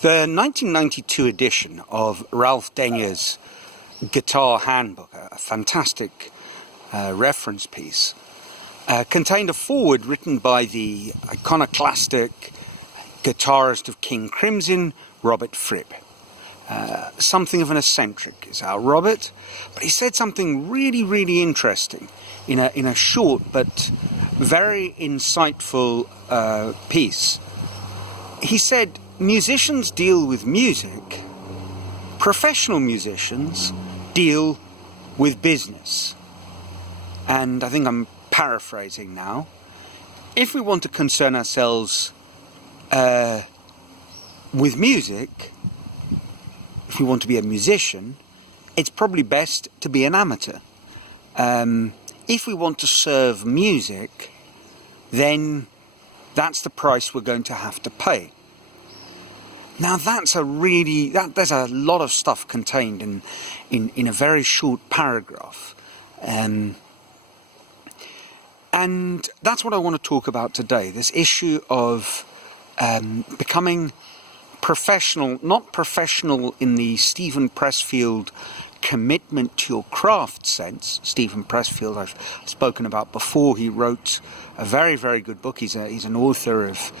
The 1992 edition of Ralph Denier's Guitar Handbook, a fantastic reference piece, contained a foreword written by the iconoclastic guitarist of King Crimson, Robert Fripp. Something of an eccentric is our Robert, but he said something really interesting in a short but very insightful piece. He said, musicians deal with music, professional musicians deal with business. And I think I'm paraphrasing now. If we want to concern ourselves with music, if we want to be a musician, it's probably best to be an amateur. If we want to serve music, then that's the price we're going to have to pay. Now there's a lot of stuff contained in a very short paragraph. And that's what I want to talk about today, this issue of becoming professional, not professional in the Steven Pressfield commitment to your craft sense. Steven Pressfield I've spoken about before. He wrote a very good book. He's an author of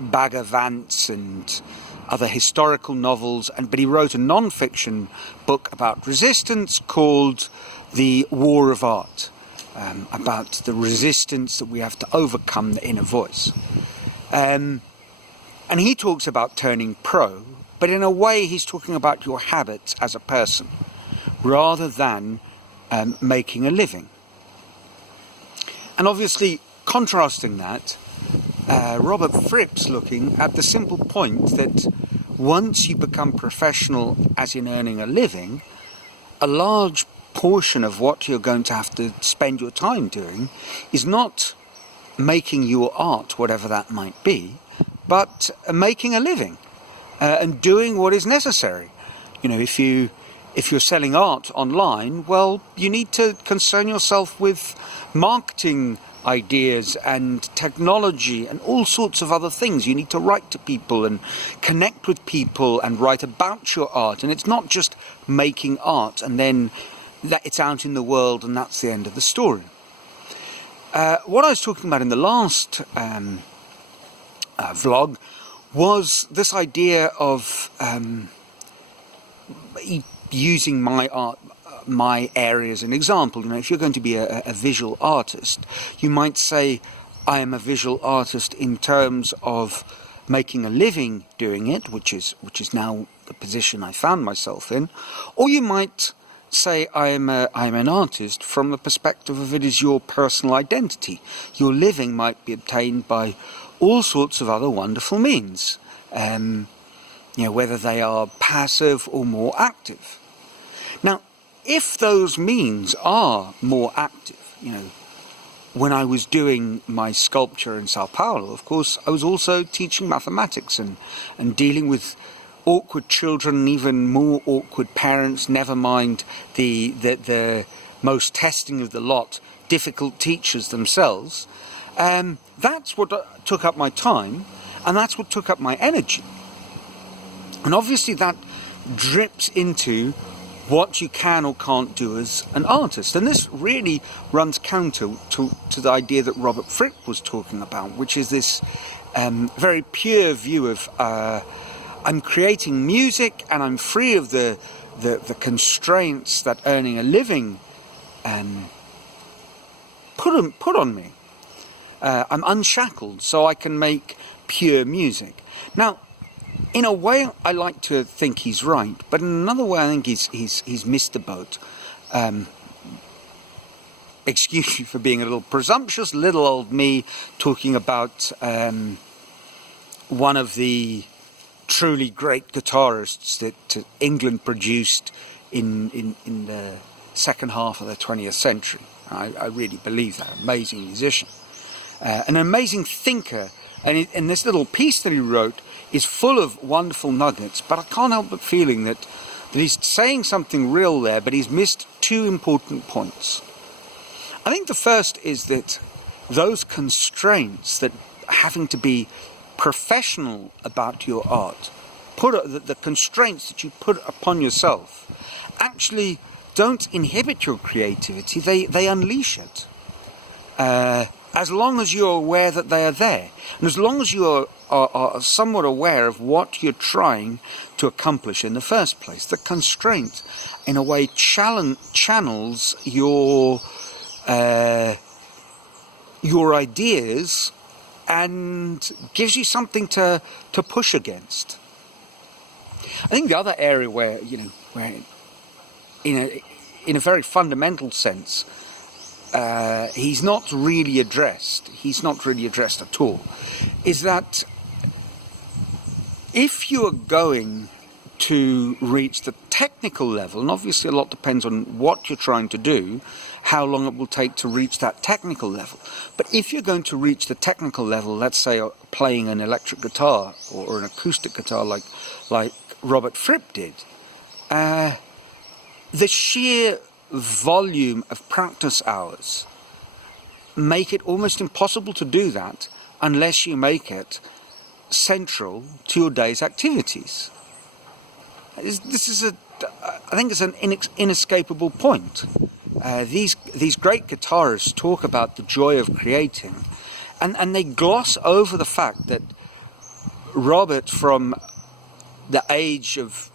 Bhagavants and other historical novels, but he wrote a non-fiction book about resistance called The War of Art, about the resistance that we have to overcome the inner voice. And he talks about turning pro, but in a way he's talking about your habits as a person, rather than making a living. And obviously, contrasting that, Robert Fripp's looking at the simple point that once you become professional, as in earning a living, a large portion of what you're going to have to spend your time doing is not making your art, whatever that might be, but making a living and doing what is necessary. You know, if you're selling art online, well, you need to concern yourself with marketing ideas and technology and all sorts of other things. You need to write to people and connect with people and write about your art. And it's not just making art and then it's out in the world and that's the end of the story. What I was talking about in the last vlog was this idea of using my art, my area as an example. You know, if you're going to be a visual artist, you might say, I am a visual artist in terms of making a living doing it, which is now the position I found myself in, or you might say I am an artist from the perspective of it is your personal identity. Your living might be obtained by all sorts of other wonderful means, you know, whether they are passive or more active. Now, if those means are more active, you know, when I was doing my sculpture in Sao Paulo, of course, I was also teaching mathematics and dealing with awkward children and even more awkward parents, never mind the most testing of the lot, difficult teachers themselves. That's what took up my time, and that's what took up my energy. And obviously that drips into what you can or can't do as an artist. And this really runs counter to the idea that Robert Fripp was talking about, which is this very pure view of I'm creating music and I'm free of the constraints that earning a living put on me. I'm unshackled, so I can make pure music. Now, in a way, I like to think he's right, but in another way, I think he's missed the boat. Excuse me for being a little presumptuous, little old me talking about one of the truly great guitarists that England produced in the second half of the 20th century. I really believe that. Amazing musician. An amazing thinker. And this little piece that he wrote is full of wonderful nuggets, but I can't help but feeling that he's saying something real there, but he's missed two important points. I think the first is that those constraints that having to be professional about your art, the constraints that you put upon yourself actually don't inhibit your creativity, they unleash it. As long as you're aware that they are there, and as long as you are somewhat aware of what you're trying to accomplish in the first place, the constraint, in a way, channels your ideas and gives you something to push against. I think the other area where in a very fundamental sense, he's not really addressed at all, is that if you are going to reach the technical level, and obviously a lot depends on what you're trying to do, how long it will take to reach that technical level. But if you're going to reach the technical level, let's say playing an electric guitar or an acoustic guitar like Robert Fripp did, the sheer volume of practice hours make it almost impossible to do that unless you make it central to your day's activities. This is I think it's an inescapable point. These great guitarists talk about the joy of creating, and they gloss over the fact that Robert, from the age of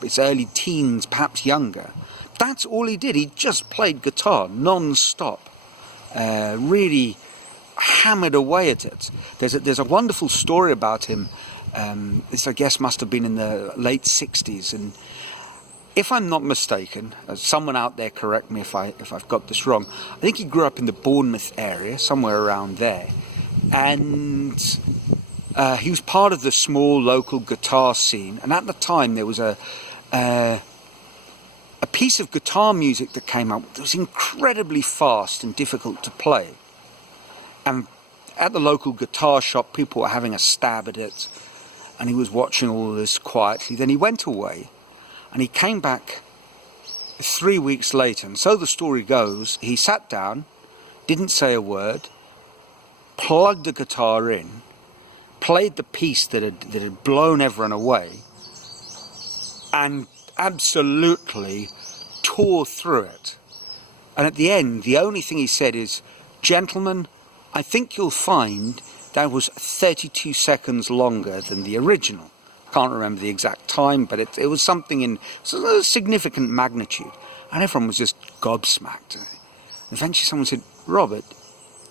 his early teens, perhaps younger, that's all he did. He just played guitar non-stop, really hammered away at it. There's a wonderful story about him. This, I guess, must have been in the late 60s, and if I'm not mistaken, someone out there correct me if I've got this wrong, I think he grew up in the Bournemouth area, somewhere around there, and he was part of the small local guitar scene. And at the time there was a piece of guitar music that came out that was incredibly fast and difficult to play, and at the local guitar shop people were having a stab at it, and he was watching all this quietly. Then he went away, and he came back 3 weeks later, and so the story goes, he sat down, didn't say a word, plugged the guitar in, played the piece that had blown everyone away, and absolutely tore through it. And at the end, the only thing he said is, "Gentlemen, I think you'll find that was 32 seconds longer than the original." Can't remember the exact time, but it was something in a significant magnitude, and everyone was just gobsmacked. Eventually someone said, "Robert,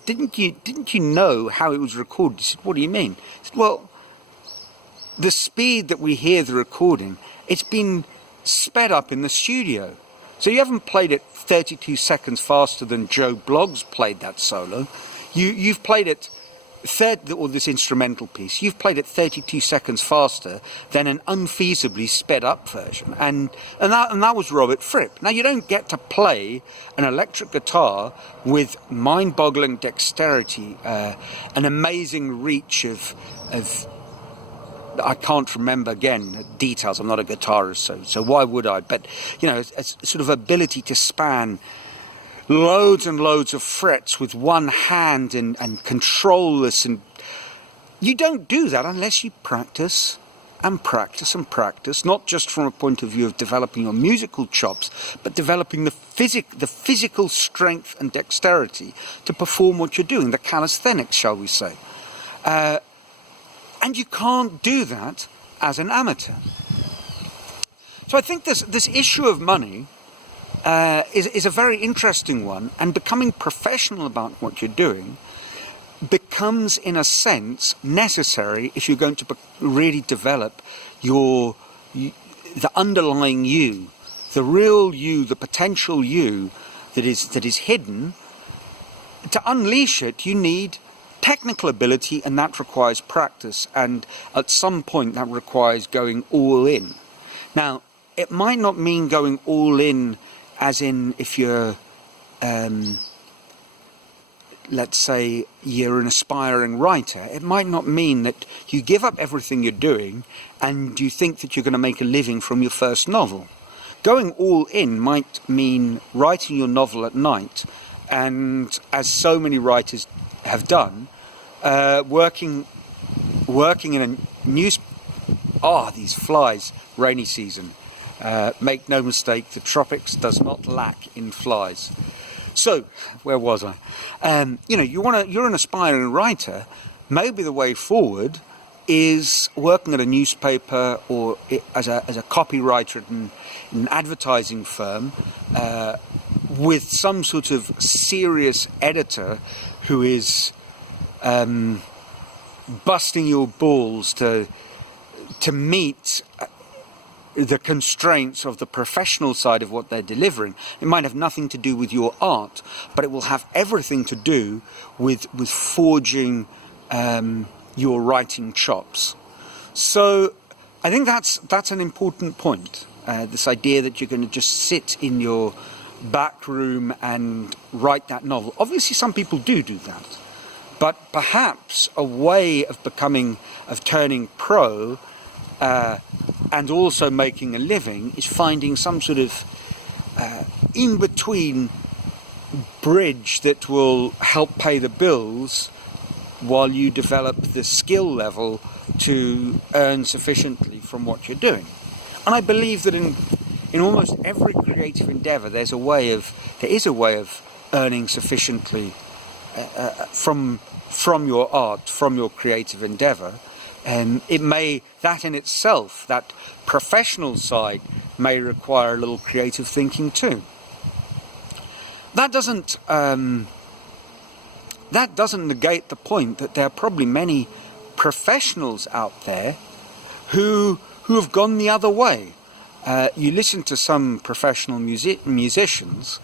didn't you know how it was recorded?" He said, "What do you mean?" He said, "Well, the speed that we hear the recording, it's been sped up in the studio. So you haven't played it 32 seconds faster than Joe Bloggs played that solo. You've played it or this instrumental piece, you've played it 32 seconds faster than an unfeasibly sped up version." And that was Robert Fripp. Now, you don't get to play an electric guitar with mind-boggling dexterity, an amazing reach of I can't remember again details. I'm not a guitarist, so why would I? But a sort of ability to span loads and loads of frets with one hand and control this, and you don't do that unless you practice and practice and practice, not just from a point of view of developing your musical chops, but developing the physical strength and dexterity to perform what you're doing, the calisthenics, shall we say. And you can't do that as an amateur. So I think this issue of money is a very interesting one, and becoming professional about what you're doing becomes, in a sense, necessary if you're going to really develop the underlying you, the real you, the potential you that is hidden. To unleash it, you need technical ability, and that requires practice, and at some point that requires going all in. Now, it might not mean going all in as in if you're let's say you're an aspiring writer. It might not mean that you give up everything you're doing and you think that you're going to make a living from your first novel. Going all in might mean writing your novel at night, and as so many writers have done, working working in a news... these flies, rainy season. Make no mistake, the tropics does not lack in flies. So, where was I? You're an aspiring writer. Maybe the way forward is working at a newspaper or as a copywriter in an advertising firm with some sort of serious editor who is busting your balls to meet the constraints of the professional side of what they're delivering. It might have nothing to do with your art, but it will have everything to do with forging your writing chops. So I think that's an important point. This idea that you're going to just sit in your back room and write that novel. Obviously some people do that, but perhaps a way of turning pro and also making a living is finding some sort of in-between bridge that will help pay the bills while you develop the skill level to earn sufficiently from what you're doing. And I believe that in almost every creative endeavour there is a way of earning sufficiently from your art, from your creative endeavour. And that in itself, that professional side, may require a little creative thinking too. That doesn't negate the point that there are probably many professionals out there who have gone the other way. You listen to some professional musicians,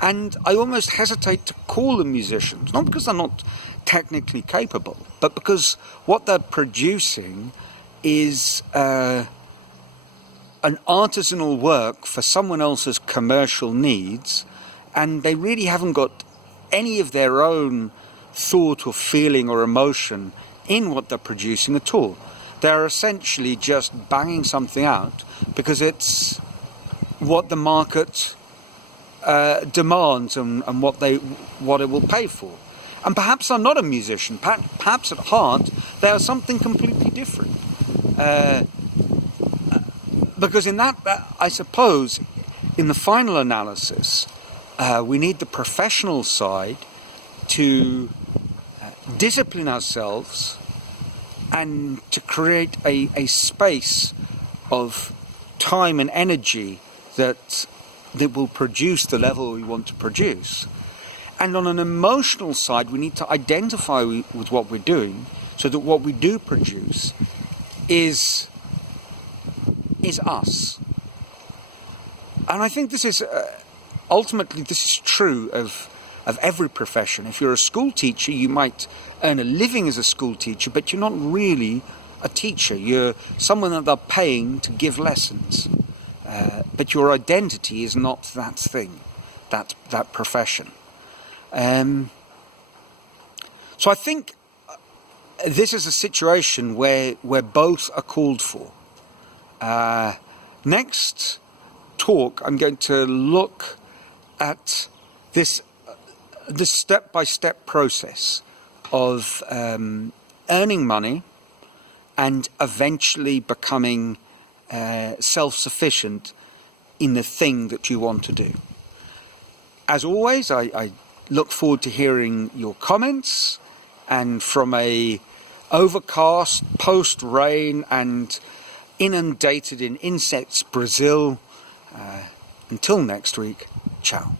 and I almost hesitate to call them musicians, not because they're not technically capable, but because what they're producing is an artisanal work for someone else's commercial needs, and they really haven't got any of their own thought or feeling or emotion in what they're producing at all. They're essentially just banging something out because it's what the market demands and what it will pay for. And perhaps they're not a musician. Perhaps at heart they are something completely different. Because in that, I suppose, in the final analysis, we need the professional side to discipline ourselves and to create a space of time and energy that will produce the level we want to produce. And on an emotional side, we need to identify with what we're doing so that what we do produce is us. And I think this is ultimately this is true of every profession. If you're a school teacher, you might earn a living as a school teacher, but you're not really a teacher. You're someone that they're paying to give lessons. But your identity is not that thing, that profession. So I think this is a situation where both are called for. Next talk, I'm going to look at this step-by-step process of earning money and eventually becoming self-sufficient in the thing that you want to do. As always, I look forward to hearing your comments, and from a overcast, post-rain and inundated in insects Brazil, until next week, ciao.